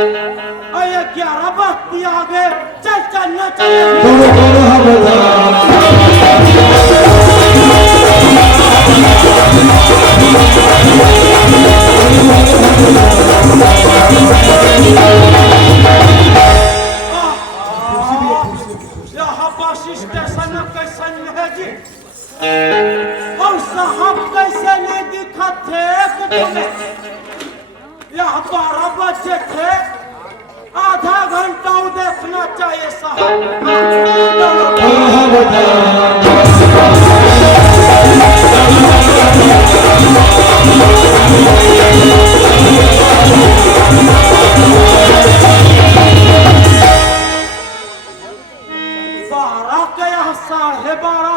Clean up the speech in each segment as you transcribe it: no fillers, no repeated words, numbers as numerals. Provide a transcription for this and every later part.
अरे 11 बत्ती आगे चल चलना चाहिए। यहाँ बस स्टेशन कैसे है जी? और साहब कैसे नहीं दिखा थे तुम्हें? यहाँ 12 बजे थे, आधा घंटा देखना चाहिए साहब।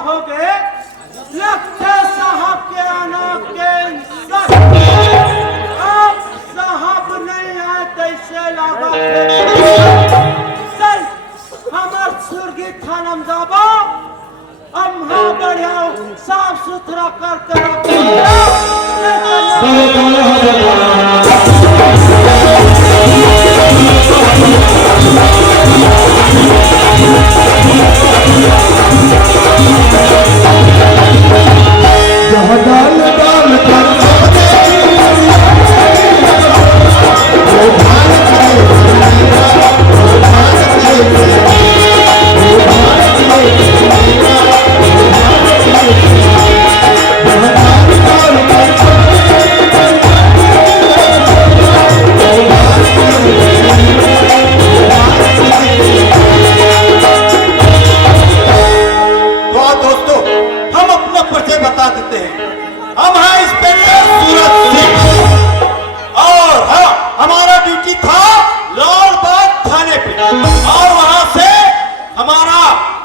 हो गए, लगते साहब के आना के अब साहब नहीं आए कैसे लगा चल हमार सुर्गी थानम जाबो हम हाँ बढ़िया साफ सुथरा करके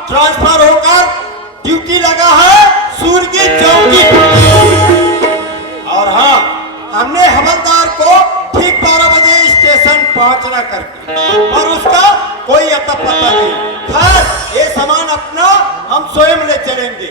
ट्रांसफर होकर ड्यूटी लगा है सूर्य चौकी। और हाँ, हमने हवलदार को ठीक 12 बजे स्टेशन पहुंचना करके, पर उसका कोई अता पता नहीं। खैर ये सामान अपना हम स्वयं ले चलेंगे।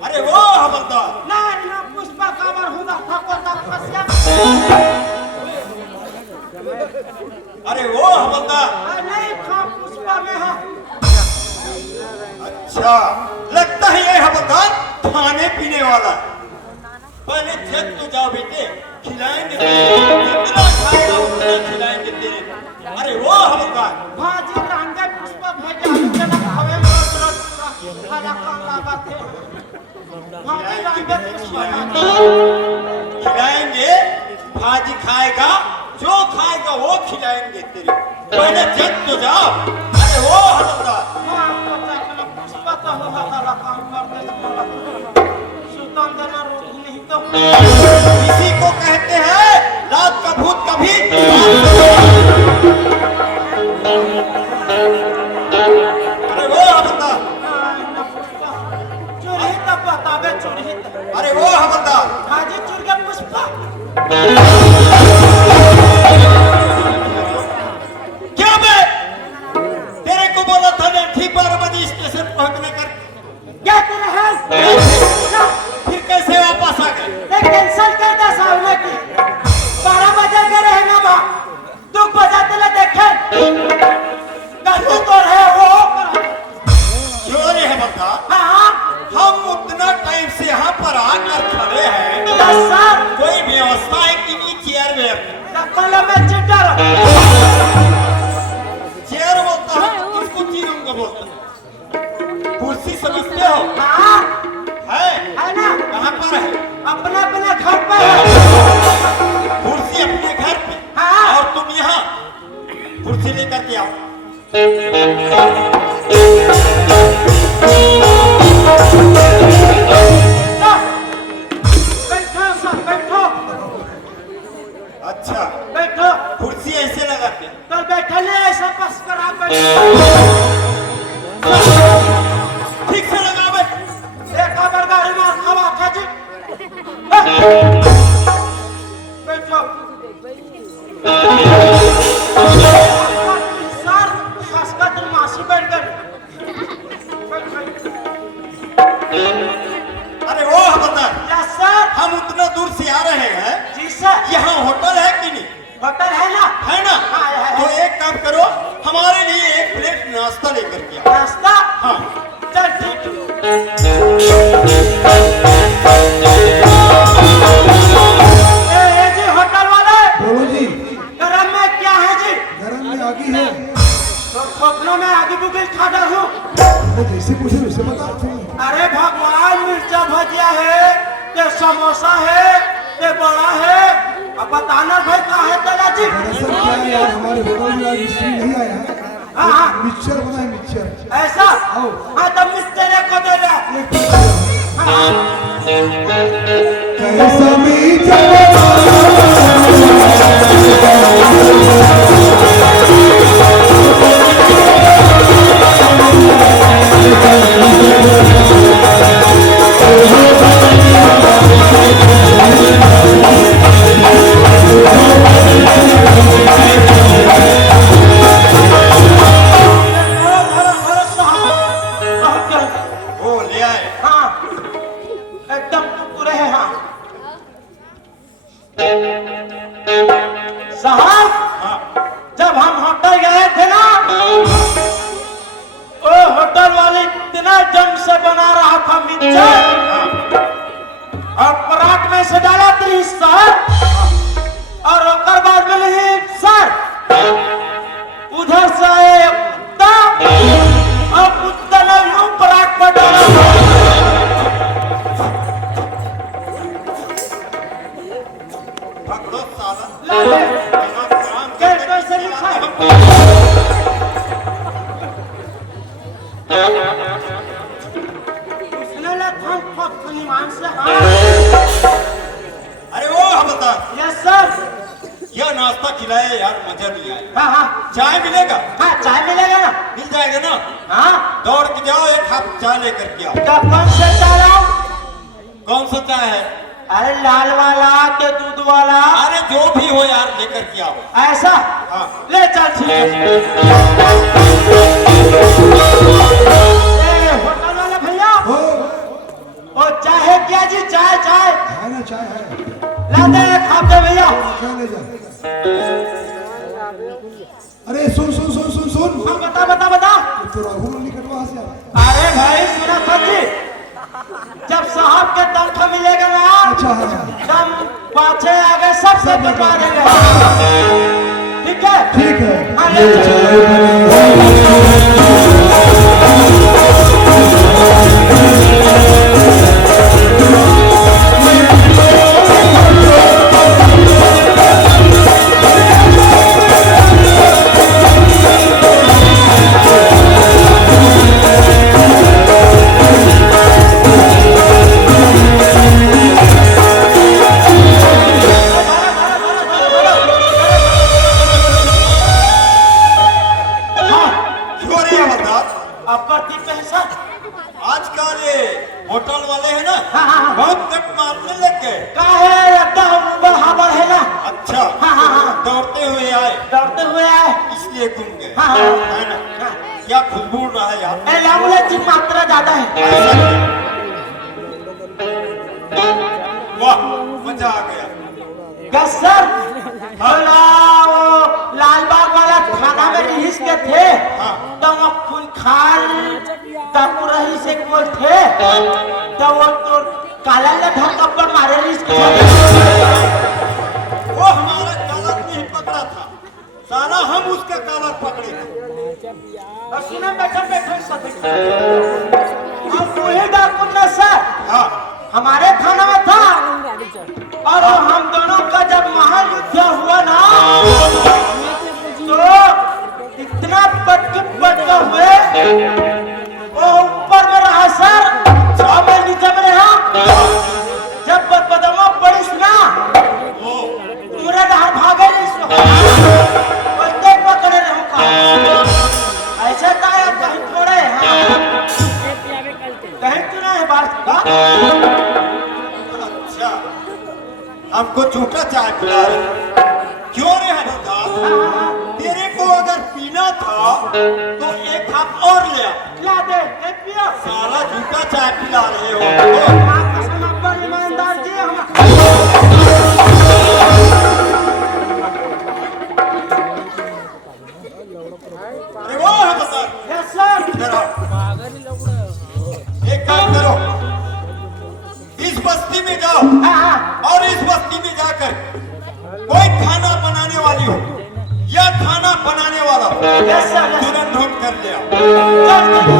अरे वो हवलदार ना ना पुष्पा काबर हुदा थको तक फसिया। अरे वो हवलदार नहीं खा पुष्पा में हा। अच्छा लगता है ये हवलदार खाने पीने वाला। पहले जग तो जाओ बेटे, खिलाएंगे जितना खाएगा उतना खिलाएंगे तेरे। अरे वो हवलदार भाजी रांगे पुष्पा भेजा जना खावे खाना खाना बात है। भाजी रांगे पुष्पा खिलाएंगे, भाजी खाएगा, जो खाएगा वो खिलाएंगे तेरे। पहले जग तो जाओ। अरे वो हवलदार पुष्पा तो होगा ताला काम करते सुल्तान देना रोटी नहीं तो इसी को कहते हैं रात का भूत कभी। अरे वो हवलदार चोरी तब बतावे चोरी। अरे वो हवलदार हाजी चोर के पुष्पा क्या मैं तेरे को बोला था ना ठीक 12 बजे स्टेशन पहुंचने कर क्या तेरा है फिर कैसे वापस आ गए? कैंसिल कर दे सामने की 12 बजे के रहना बा 2 कुर्सी लेकर के आओ। बैठो सब बैठो। अच्छा बैठो। कुर्सी ऐसे लगाते तो बैठले ऐसा बस कर आप बैठो। ठीक से लगा बे। एक बार गाड़ी में हवा खाजी। बैठो। सर खसका तुम मासी बैठ गए। अरे वो बता, यस सर। हम उतना दूर से आ रहे हैं, जी सर। यहाँ होटल है कि नहीं? होटल है ना? है ना? हाँ, है। तो एक काम करो, हमारे लिए एक प्लेट नाश्ता लेकर के आओ। नाश्ता? हाँ चल ठीक है। ए जी होटल वाले, बोलो जी। गरम में क्या है जी? गरम में आगी है। तो खोपड़ों में आगे बुके खा डालूं। तो जैसे पूछे वैसे बताते हैं। अरे भगवान, मिर्चा भजिया है, ते समोसा है, ते बड़ा है। अब बताना भाई कहाँ है तेरा जी? दरअसल क्या है यार, हमारे होटल में आज मिस्त्री नहीं आया है। हाँ, हाँ। मिक्सचर बना है, मिक्सचर। ऐसा? आओ। हाँ तो मिस्त्री को दे दे। एक मिक्सचर। हाँ। कैसा मिक्सचर वो ले आए। हाँ, एकदम कुरकुरे हैं। हाँ साहब, हाँ जब हम होटल गए थे ना, वो होटल वाले इतना जम से बना रहा था मिक्सचर, और पराठ में से डाला थी सर, और ओकर बाद में नहीं सर, उधर से आए कुत्ता, और कुत्ता ने यूं पराठ पर डाला। पकड़ो साला। लाले, यहाँ काम कैसे कैसे लिखा है? उसने लखन फुलीमान से हाँ। अरे वो बता, यस सर। यह नाश्ता खिलाए यार, मजा नहीं आया। हाँ हाँ चाय मिलेगा? हाँ, चाय मिलेगा ना? मिल जाएगा ना? हाँ, दौड़ के जाओ, एक कप चाय लेकर के आओ। तो कौन सा चाय लाऊं? कौन सा चाय है? अरे लाल वाला के दूध वाला? अरे जो भी हो यार, लेकर के आओ। ऐसा? हाँ। ले चल ठीक है। ए, होटल वाले भैया, हो। वो चाय है क्या जी? चाय चाय है ना, चाय है। ला दे, खा दे भैया। क्या ले जा। अरे सुन सुन सुन सुन सुन। हाँ बता बता बता। तो राहु मुरली कटवा से आ। अरे भाई सुना था जी, जब साहब के तनख्वाह मिलेगा ना, अच्छा हाँ। हम पाछे आगे सबसे बता देंगे। ठीक है? ठीक है। हाँ, ये ले चल। चाय बनी है। छोड़िए बता, आपका टिप है सर? आजकल ये होटल वाले हैं ना, हाँ, हाँ, हाँ। बहुत कट मारने लग गए। का है एकदम ऊपर हवा है ना? अच्छा, हाँ, हाँ, हाँ। दौड़ते हुए आए, दौड़ते हुए आए। इसलिए घूम गए। हाँ, हाँ। है ना? क्या खुशबू रहा है यार। ए लामुले की मात्रा ज्यादा है। ऐसा क्या? वाह, मजा आ गया। बस सर, बोला वो लालबाग वाला थाना में रहीस के थे, हाँ। तो वो खूंखार डाकू रहीस एक वो थे, तो वो तो काला ने धक्का पर मारे रहीस के। वो हमारा कालर नहीं पकड़ा था, साला हम उसका कालर पकड़े थे। और सुना बैठो बैठो सब। और वही डाकू ने सर हाँ हमारे थाना में था, और हम दोनों का जब महायुद्ध हुआ ना, तो तो एक कप और ले आ। ला दे पियो साला झूठा चाय पिला रहे हो। मां कसम अब्बा ईमानदार जी हम अरे वो है बता। यस सर इधर आओ। एक काम करो, इस बस्ती में जाओ और इस बस्ती में जाकर कोई खाना बनाने वाली हो या खाना बनाने वाला हो, यस सर तुरंत ढूंढ कर ले आओ।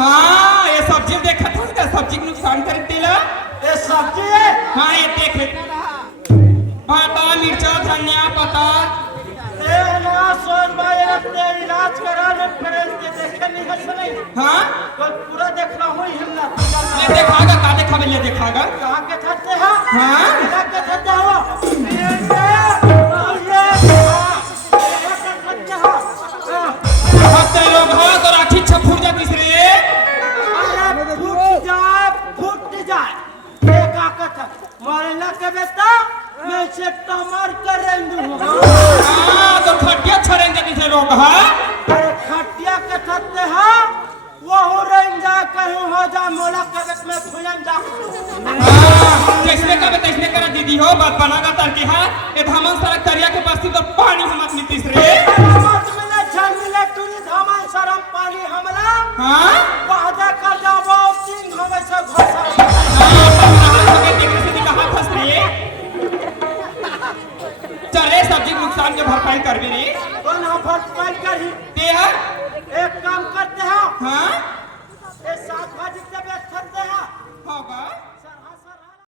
हाँ ये सब्जी देखा था क्या सब्जी को नुकसान कर देला ये सब्जी है हाँ ये देख भाटा मिर्चा धनिया पत्ता ए ना सोन भाई रखते इलाज कराने फ्रेंड के देखे नहीं हंस नहीं हाँ तो पूरा देखना हुई हिम्मत ये देखागा का देखावे ये देखागा कहाँ के छत्ते हैं हाँ कहाँ के छत्ते हो भक्ते लोग हाँ तो राखी छफूर जाती से फूट जाए एक आकत मोरला के बेटा मैं से टमार करेंगे हाँ तो खटिया छरेंगे किसे लोग हाँ अरे खटिया के छत्ते हैं वो हो रही जा कहीं हो जा मोला के बेट में फुयन जा जैसे का तैसने करा दीदी हो बात बनागा तरके हाँ ये धामन सड़क तरिया के बस्ती तो पानी हमत मिलती रे मत मिले छन मिले टूरी धामन सरम पानी हमला हाँ वादा कर जाओ सिंह हमेशा घोषणा चले सब्जी नुकसान के भरपाई कर भी नहीं तो ना भरपाई करी ते है एक काम करते हैं हाँ